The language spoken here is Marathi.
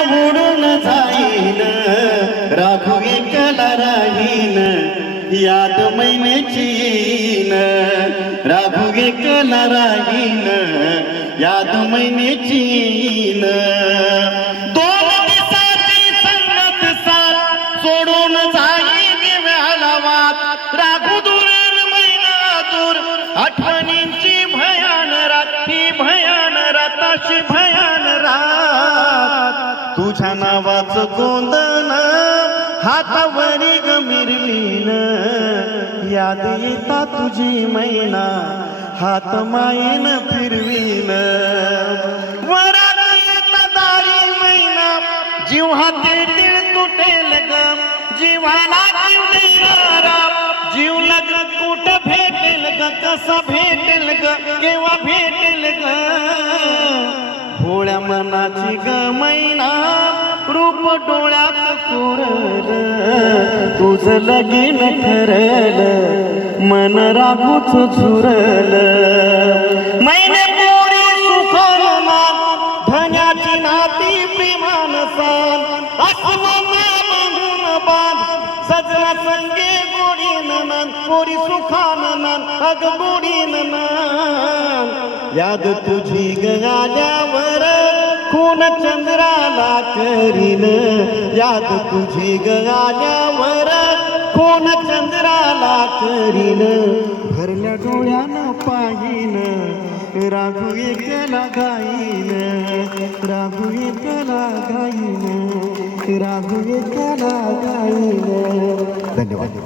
उडून जाईन. राघू एकला राहीन याद महिन्याची येईन राघू एकला राहीन याद महिन्याची येईन दोन दिवसाची संगत सोडून जाई दिव्याला वात राघू दूर महिना दूर आठवणींची भयान रात्री भयान राताशी भयान तुझ्या नावाचं गोंदन हातावरी गमिरलीन याद येता तुझी मैना हात मायेन फिरवीन. वरात येता दारी मैना जीव हाती तिळ तुटेल ग. जीवाला जीव देणारा जीव लग कुठ भेटेल ग? कसा भेटेल ग? मनाची ग मैना रूप डोळ्यात कोरल तुझं लगीन ठरल मन राखूच झुरल. मैने पोरी सुखन धन्याची नाती प्रेमान सान. बांध सजना संगे गोडी नन पोरी सुखान नन अग गोडी नन याद तुझी गळ्यावर खून चंद्राला करीन. याद तुझी गळ्यावर खून चंद्राला करीन. भरल्या डोळ्यानं पाहिन राघू एकला गाईन. राघू एकला गाईन राघू एकला गाईन. धन्यवाद.